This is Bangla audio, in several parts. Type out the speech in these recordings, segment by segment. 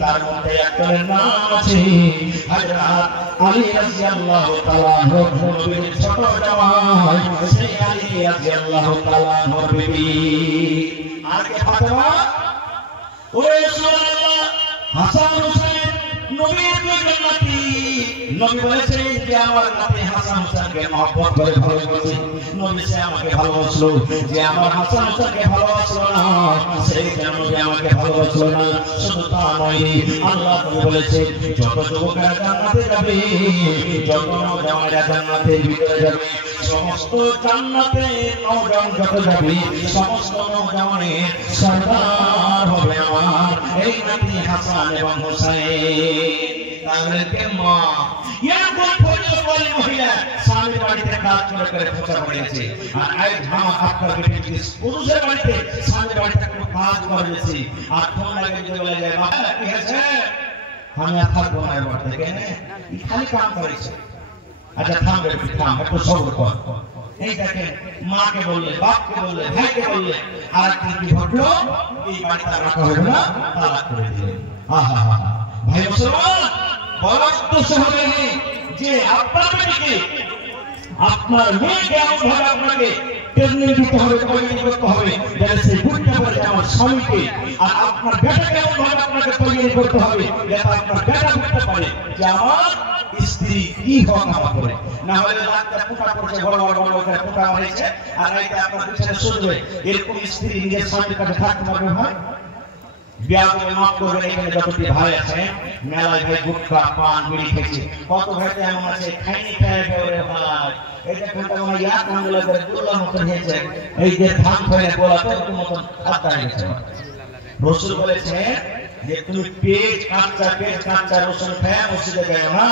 তার মধ্যে একজনের নাম আছে হযরত আলী রাদিয়াল্লাহু তাআলা নবীর ছোট জামাই সেই আলী রাদিয়াল্লাহু তাআলা বিবি আর কে ফাতেমা ওরে সুবহানাল্লাহ হাসান হোসেন নবীর দুই নাতি নবী বলেছেন যে আমার নাতি হাসান হোসেনকে মহব্বত করে ভালোবাসে নবী সে আমাকে ভালোবাসলো যে আমার হাসান হোসেনকে ভালোবাসলো না সেই জন্য নবী আমাকে ভালোবাসলো না শুধু তা নয় আল্লাহ বলেছে যত যুবকেরা জান্নাতে যাবে যত নওজওয়ানেরা জান্নাতের ভিতরে যাবে সমস্ত জান্নাতে নওজওয়ান যত যাবে সমস্ত নওজওয়ানের সরদার হবে আমার এই নাতি হাসান এবং হোসেন তাদেরকে মা এরকম পরিবার মহিলা স্বামীর বাড়িতে কাজ করে খোঁচা পড়েছে আর আজ মামা আপনার বেটি পুরুষের বাড়িতে স্বামীর বাড়িতে কোনো কাজ করেছে আর ফোন লাগে যে বলে যায় বাবা কি হয়েছে আমি আর থাকবো না এবার থেকে খালি কাম করেছে আচ্ছা থামবে থাম একটু সবর কর এই দেখেন মাকে বললে বাপকে বললে ভাইকে বললে আর কি ঘটলো এই বাড়িতে রাখা হবে না তালাক করে দিলেন আহা হা ভাই মুসলমান বরাদ্দ হবে যে আপনার বেটিকে আপনার মেয়েকে এমনভাবে আপনাকে ট্রেনিং দিতে হবে তৈরি করতে হবে যাতে সে বুঝতে পারে আমার স্বামীকে আর আপনার বেটাকে এমনভাবে আপনাকে তৈরি করতে হবে যাতে আপনার বেটা বুঝতে পারে যে আমার স্ত্রী কি হক আমার করে না হলে রাতটা পোকা করছে বড় বড় বড় করে পোকা হয়েছে আর এইটা আপনার পিছনে শুনবে এরকম স্ত্রী নিজের স্বামীর কাছে থাকতে পারবে হয় বিয়াকে মাফ করবেন এখানে যতটি ভাই আছে মেলায় ভাই গুটখা পান বিড়ি খেয়েছে কত ভাইতে এমন আছে খাইনি খায় করে ভাই এই যে কোনটা মানে ইয়াক আঙ্গুলা করে দুলা মতন হয়েছে এই যে ধান খায় গোলাতে এরকম মতন খাদ্য হয়ে গেছে রাসূল বলেছেন যে তুমি পেট কাঁচা রসুন খায় মসজিদে যাও না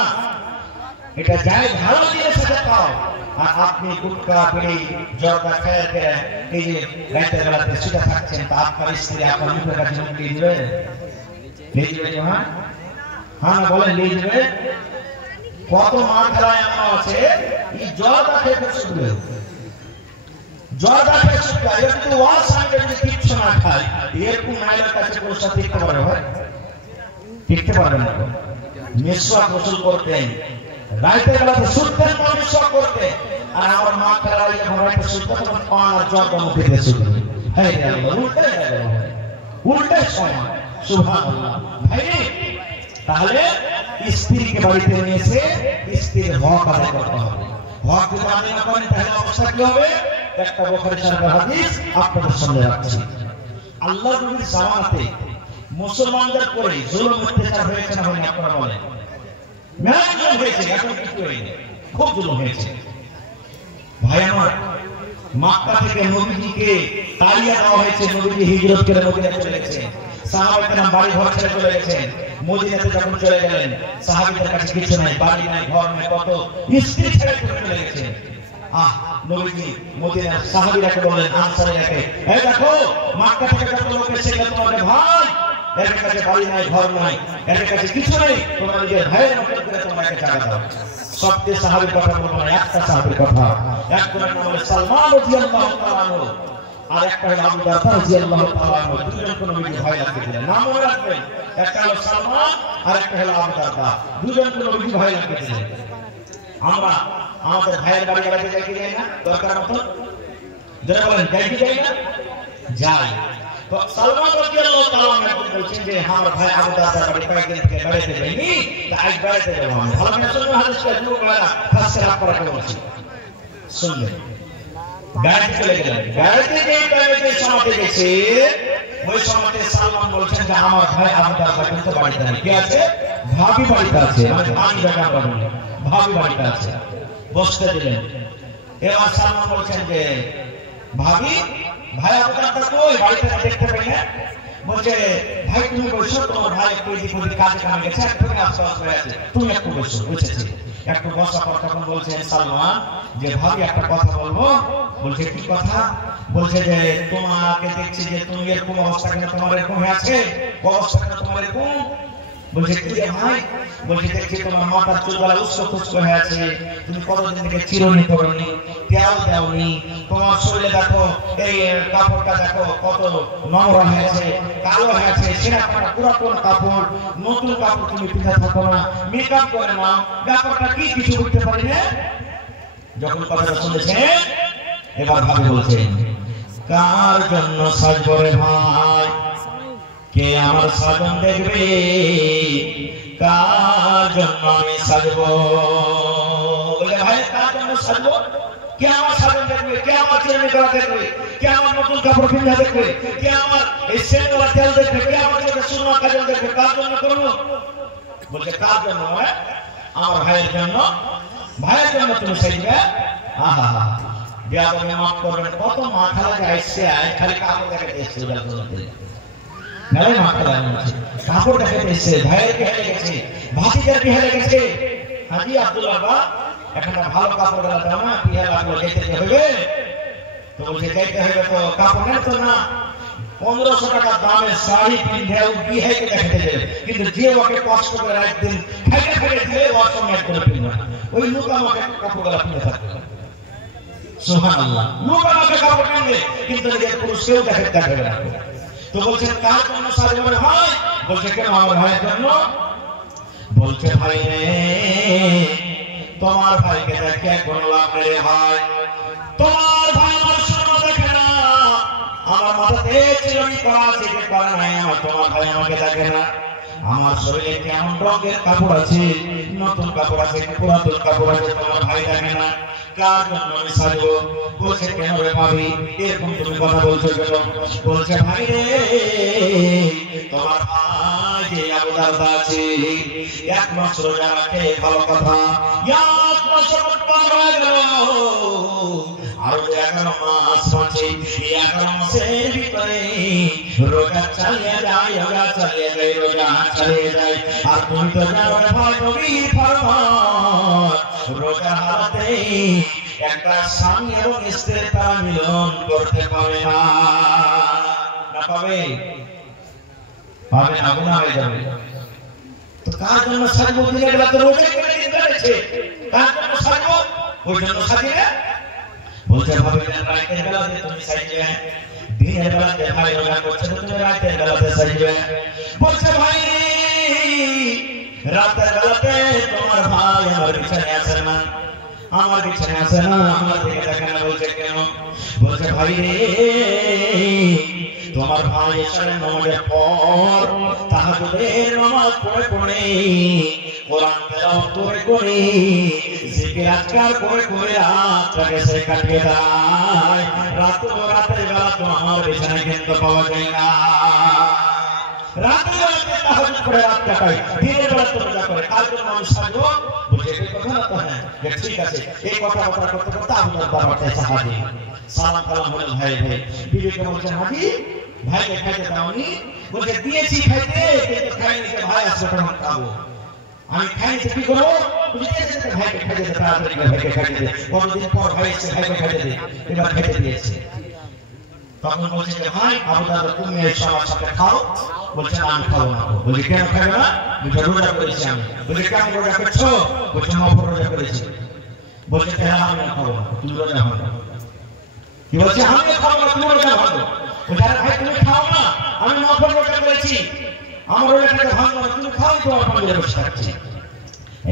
এটা যায় ভালো জিনিস সাথে খাও আর আপনি গুটখা বিড়ি জর্দা খায় করে এই যে রাতের বেলাতে শুয়ে থাকছেন তা আপনার স্ত্রী আপনার মুখের কাছে মুখ দিয়ে দিবে হ্যাঁ হ্যাঁ বলেন নিয়ে দিবে কত মা খেলায় এমন আছে এই জর্দা খেতে শুধু জর্দা খেতে শুধু এর কিন্তু ওয়াজ সঙ্গে যদি কিচ্ছু না খায় এরকম মায়ের কাছে কোনো সাথে টিকতে পারে হয় টিকতে পারবে না মিসওয়াক গোসল করতেন রাতের বেলাতে শুতেন না মিসওয়াক করতেন আর আমার মা খেলায় যখন রাতে শুতেন তখন পান আর জর্দা মুখে দিয়ে শুতেন হ্যাঁ উল্টে সময় সুবহানাল্লাহ ভাই তাহলে স্ত্রীকে বাড়িতে নিয়ে এসে স্ত্রীর হক আদায় করতে হবে হক যদি আদায় না করেন তাহলে অবস্থা কি হবে একটা বুখারী শরীফের হাদিস আপনাদের সামনে রাখছি আল্লাহর নবীর জামানাতে মুসলমানদের করে জুলুম অত্যাচার হয়েছে না হয়নি আপনারা বলেন মেলা জুলুম হয়েছে এখন কিছু হয়নি খুব জুলুম হয়েছে ভাই আমার মক্কা থেকে নবীজিকে তাড়িয়ে দেওয়া হয়েছে নবীজি হিজরত করে মদিনায় চলে গেছেন সাহাবায়ে কেরাম বাড়ি ঘর ছেড়ে চলে গেছেন মদিনাতে যখন চলে গেলেন সাহাবীদের কাছে কিছু নাই বাড়ি নাই ঘর নাই কত স্ত্রী ছেড়ে চলে গেছেন নবীজি মদিনার সাহাবীরাকে বললেন আনসারীরাকে এই দেখো মক্কা থেকে যত লোক এসেছে তোমাদের ভাই এর কাছে বাড়ি নাই ঘর নাই এর কাছে কিছু নাই তোমরা নিজের ভাইয়ের মতো করে তোমাকে জায়গা দাও সবচেয়ে সাহাবীর কথা বলবো না একটা সাহাবীর কথা একজনের নাম হলো সালমান রাদিয়াল্লাহু তাআলা আনহু আর একটা হলো আবু দারদা রাদিয়াল্লাহু তাআলা আনহু দুজন কোন নবীর ভাই লাগতে দিলেন নাম মনে রাখবেন একটা হলো সালমান আর একটা হলো আবু দারদা দুজন কোন নবীর ভাই লাগতে দিলেন আমরা আমাদের ভাইয়ের বাড়ি বেড়াতে যাই কি যাই না দরকার মতো যারা বলেন যাই কি যাই না যাই তো সালমান রাদিয়াল্লাহু তাআলা আনহু বলছেন যে আমার ভাই আবু দারদা বাড়ি কয়েকদিন থেকে বেড়াতে যায়নি তাই বেড়াতে যাব আমি ভালো করে শুনুন হাদিসটা দুবেলা ফাসসারা করা বলছি শুনলেন বেড়াতে চলে গেলেন বেড়াতে গিয়ে সমাতে গেছে ওই সমাতে সালমান বলছেন যে আমার ভাই আবু দারদা কিন্তু বাড়িতে নেই কি আছে ভাবি বাড়িতে আছে মানে ভাবি জায়গা পাবেন ভাবি বাড়িতে আছে বসতে দিলেন এবার সালমান বলছেন যে ভাবি ভাই আবু দারদা কই বাড়িতে দেখতে পাই না বলছে ভাই তুমি বসো তোমার ভাই একটু এদিক ওদিক কাজে কামে গেছে একটু আশপাশ হয়ে আছে তুমি একটু বসো বুঝেছি একটু বসা পর তখন বলছেন সালমান যে ভাবি একটা কথা বলবো বলছে কি কথা বলছে যে তোমাকে দেখছি যে তুমি এরকম অবস্থা কেন তোমার এরকম হয়ে আছে অবস্থা কেন তোমার এরকম বলছে কি রে ভাই, বলছে দেখছি তোমার মাথার চুলগুলো উস্কো খুস্কো হয়ে আছে, তুমি কতদিন থেকে চিরুনি করনি, তেল দাওনি, তোমার শরীরে দেখো এই কাপড়টা দেখো কত নোংরা হয়েছে, কালো হয়েছে, সেটা পুরাতন কাপড়, নতুন কাপড় তুমি পিঁধে থাকো না, মেকআপ করে নাও, ব্যাপারটা কি কিছু বুঝতে পারি না। যখন কথাটা শুনেছে এবার ভাবে বলছেন, কার জন্য সাজবো রে ভাই, কে আমার সাজন দেখবে, কার জন্য আমি সাজবো। বলে ভাই কার জন্য সাজবো, কে আমার সাজন দেখবে, কে আমার চিরুনি করা দেখবে, কে আমার নতুন কাপড় পিন্ধা দেখবে, কে আমার এই সেন্ট করা তেল দেখবে, কে আমার চোখে সুরমা কাজল দেখবে, কার জন্য করবো। বলছে কার জন্য, আমার ভাইয়ের জন্য, ভাইয়ের জন্য তুমি সাজবে। আহা হা, বিয়াদবে মাফ করবেন, কত মাথা লাগে আইসে আয়, খালি কাপড় দেখাতে এসছে, নালে মাথা লাগে কাপড় দেখাতে এসছে, ভাইয়ের কি হেলে গেছে, ভাতিজার কি হেলে গেছে। হাজি আব্দুল্লাহ বা একটা ভালো কাপড় গেলা দাও না, কি হেলা লাগলো, যেতে হবে। তো বলছে যাইতে হবে, তো কাপড় নেন তো না, 1500 টাকা দামের শাড়ি পিন্ধে বিয়ে দেখাতে যাবে, কিন্তু যে ওকে কষ্ট করে একদিন খেটে খেটে দিয়ে ওর সঙ্গে করে পিন্ধবে, ওই লোক আমাকে কাপড়গুলা পিন্ধে থাকবে। সুবহানাল্লাহ, লোক আমাকে কাপড় পিন্ধবে, কিন্তু নিজের পুরুষকেও দেখাতে না। তো বলছেন কার জন্য সাজবে ভাই, বলছে কেন আমার ভাইয়ের জন্য। বলছে ভাই রে, তোমার ভাইকে দেখে কোনো লাভ নেই ভাই, তোমার ভাই আমার শোনো দেখে না, আমার মাথাতে চিরুনি করা আছে যে করা নাই, আমার তোমার ভাই আমাকে দেখে না, আমার শরীরে কেমন রঙের কাপড় আছে, নতুন কাপড় আছে, পুরাতন কাপড় আছে, তোমার ভাই দেখে না, কার জন্য আমি সাজবো। বলছে কেন রে ভাবি এরকম তুমি কথা বলছো কেন। বলছে ভাই রে, তোমার ভাই যে আবু দারদা আছে, এক মাস রোজা রাখে, ভালো কথা, এক মাস পার হয়ে গেল, আরো 11 মাস আছে, 11 মাসের ভিতরে রোজা চালিয়ে যায়, রোজা চালিয়ে যায়, রোজা চালিয়ে যায়। আর তুমি তো জানো রে ভাই, নবীর ফরমান, রোজা হারাতে একটা স্বামী এবং স্ত্রীর তারা মিলন করতে পারে না, না পাবে, পাবে না, গুনাহ হয়ে যাবে। তো কার জন্য সাজবো, দিনের বেলা তো রোজা করে দিন করেছে, কার জন্য সাজবো, ওই জন্য সাজিয়ে। বলছে ভাবে রাতের বেলাতে তুমি সাজবে, দিনের বেলাতে ভাই রোজা করছে, তুমি রাতের বেলাতে সাজবে। বলছে ভাই রাতের বেলাতে তোমার ভাই আমার বিছানায় আসে না, আমার বিছানায় আসে না, আমার দিকে দেখে না। বলছে কেন। বলছে ভাই রে, তোমার ভাই এসে নামাজের পর তাহাজ্জুদের নামাজ পড়ে পড়ে, কোরআন তেলাওয়াত করে করে, জিকির আজকার করে করে রাতটাকে সে কাটিয়ে দেয়। রাতের বেলা তো আমার বিছানায় কিন্তু পাওয়া যায় না, রাতের বেলাতে তাহাজ্জুদ করে রাত কাটায়, দিনের বেলা তো রোজা করে, কার জন্য আমি সাজবো। বলছে এই কথা না তো, হ্যাঁ ঠিক আছে। এই কথা করতে করতে আবু দারদা বাড়তে সাহাবী সালাম কালাম হলো, ভাই ভাই বিবিকে বলছে হাজি ভাইকে খাইতে দাওনি। বলছে দিয়েছি খাইতে, কিন্তু খাইনি, ভাই আসলে তখন খাবো, আমি খাইতে কি করবো। বুঝতে ভাইকে খাইতে দে, তাড়াতাড়ি ভাইকে খাইতে দে, কতদিন পর ভাই এসে ভাইকে খাইতে দে, এবার খাইতে দিয়েছে। তখন বলছে যে ভাই আবু দারদা তুমি এসে আমার সাথে খাও। বলছে না আমি খাবো না। বলছে কেন খাবে না। বলছে রোজা করেছি আমি। বলছে কেমন রোজা করছো। বলছে নফল রোজা করেছি। বলছে কেন আমি খাবো না, তুমি রোজা হবে। কি বলছে আমি খাবো না, তুমি রোজা ভাঙো। বলছে আরে ভাই তুমি খাও না, আমি নফল রোজা করেছি, আমার রোজাটাকে ভাঙো না, তুমি খাও, তো আমার রোজা বসে থাকছি।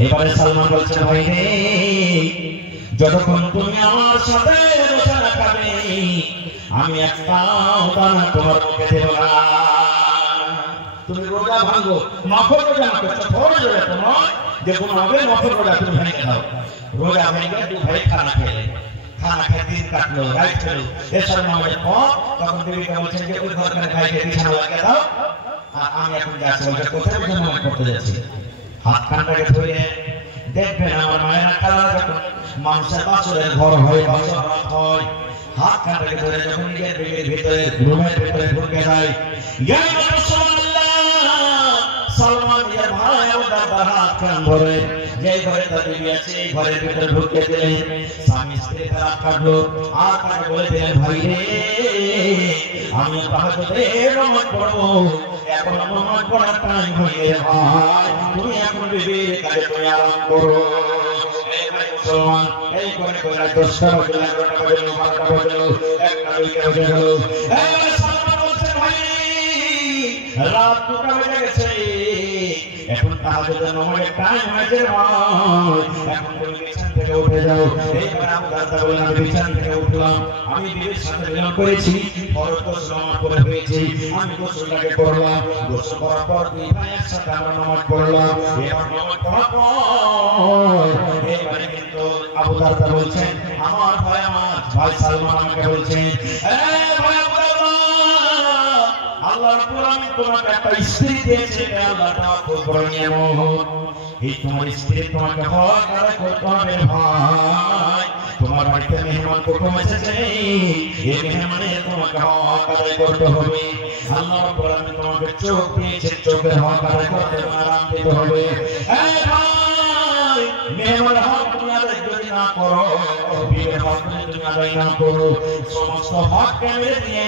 এবারে সালমান বলছে ভাই রে, যতক্ষণ তুমি আমার সাথে রোজা রাখবে আমি একটাও দানা তোমার মুখে দেব না। তুমি রোজা ভাঙো, নফল রোজা না করছো, ফরজ রোজা তোমার যে কোনো হবে, নফল রোজা তুমি ভেঙে দাও। রোজা ভেঙে দু ভাই খানা খেলে, খানা খেয়ে দিন কাটলো, রাইট খেলো। এসব নামের পর তখন দেবীকে বলছেন যে ওই ঘরখানে ভাইকে বিছানা লাগিয়ে দাও, আর আমি এখন যাচ্ছি। বলছে কোথায় বিছানা করতে যাচ্ছি। হাত কানটাকে ধরে দেখবেন আমার মায়ের খেলা, যখন মানুষের বাছরের ঘর হয়, বাছর হয়, হাত কানটাকে ধরে যখন নিজের বেগের ভিতরে রুমের ভিতরে ঢুকে যায়, সালমান নিজের ভাই আবু দারদার হাত কান ধরে যে ঘরে তার বিবি আছে এই ঘরের ভিতরে ঢুকে দিলেন। স্বামী স্ত্রী হাত কাটলো, আর তাকে বলে দিলেন ভাই রে, আমি তাহাজ্জুদের নামাজ পড়বো, এখন নামাজ পড়ার টাইম হয়ে ভাই তুমি এখন বিবির কাছে তুমি আরাম করো এই ভাই মুসলমান এই করে করে 10টা বাজে 11টা বাজে 12টা বাজে 1টা 2টা বাজে গেল এই ভাই সালমান বলছে ভাই রাত 2টা বেজে গেছে এখন তাহাজ্জুদের নামাজের টাইম হয়েছে ভাই এখন তুমি বিছানা থেকে উঠে যাও এইবার আবু দারদা বলেন আমি বিছানা থেকে উঠলাম আমি বিবির সাথে মিলন করেছি ফরজ গোসল নামাজ পড়ে হয়েছে আমি গোসলটাকে করলাম গোসল করার পর দুই ভাই একসাথে আমরা নামাজ পড়লাম এবার নামাজ পড়ার পর এইবারে কিন্তু আবু দারদা বলছেন আমার ভাই সালমান আমাকে বলছেন এই ভাই আবু দারদা আল্লাহ রাব্বুল আলামিন তোমাকে একটা স্ত্রী দিয়েছে আল্লাহ তাআলা খুব বড় নিয়ামত এই তোমার স্ত্রী তোমাকে হক আদায় করতে হবে ভাই তোমার বাড়িতে মেহমান কুটুম এসেছে এই মেহমানের তোমাকে হক আদায় করতে হবে আল্লাহ রাব্বুল আলামিন তোমাকে চোখ দিয়েছে চোখের হক আদায় করতে আরাম দিতে হবে এই ভাই মেহমানের হক তুমি আদায় যদি না করো বিয়ের হক তুমি আদায় না করো সমস্ত হক মেরে দিয়ে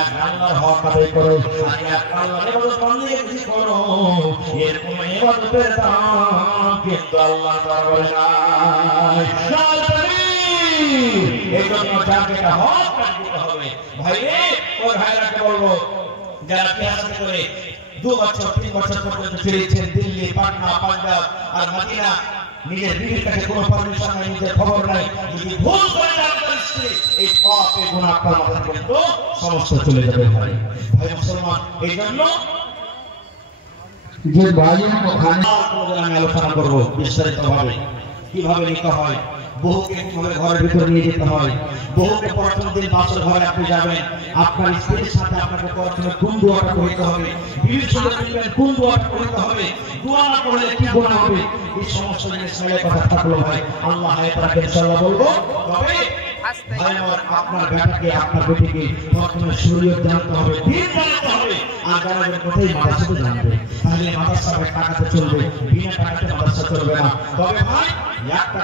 এক আল্লাহর হক আদায় করো আর এক আল্লাহর ইবাদত বন্দেগি করো এর কোন ইবাদতের দাম কিন্তু আল্লাহ দরবারে নাই এই জন্য যাকে হক দিতে হবে ভাই ওই ভাইরাকে বলবো যারা পেশা করে 2 বছর 3 বছর পর্যন্ত ফিরেছেন দিল্লি পাটনা পাঞ্জাব আর মদিনা নিজের বিবির কাছে কোনো পারমিশন নাই নিজের খবর নাই যদি ভুল করে আপনার স্ত্রী এই পাপে গুনাহ আপনার মাথা থেকে তো সমস্ত চলে যাবে ভাই ভাই মুসলমান এই জন্য যে ভাইয়ের ওখানে আমি আলোচনা করব বিস্তারিতভাবে কিভাবে নিকাহ হয় বহুকে কিভাবে ঘরের ভিতরে নিয়ে যেতে হয় বহুকে প্রথম দিন বাসর ঘরে আপনি যাবেন আপনার স্ত্রীর সাথে আপনাকে প্রথমে কোন দোয়াটা করতে হবে বিবির সাথে মিলবেন কোন দোয়াটা করতে হবে দোয়া না করলে কি গুনাহ হবে এই সমস্ত জিনিসের কথা থাকলো ভাই আল্লাহ হায়াত ইনশাআল্লাহ বলবো তবে ভাই আমার আপনার বেটাকে আপনার বেটিকে প্রথমে শরীয়ত জানতে হবে দিন জানতে হবে আর জানার কথাই মাদ্রাসাতে জানবে তাহলে মাদ্রাসা টাকাতে চলবে বিনা টাকাতে মাদ্রাসা চলবে না তবে ভাই একটা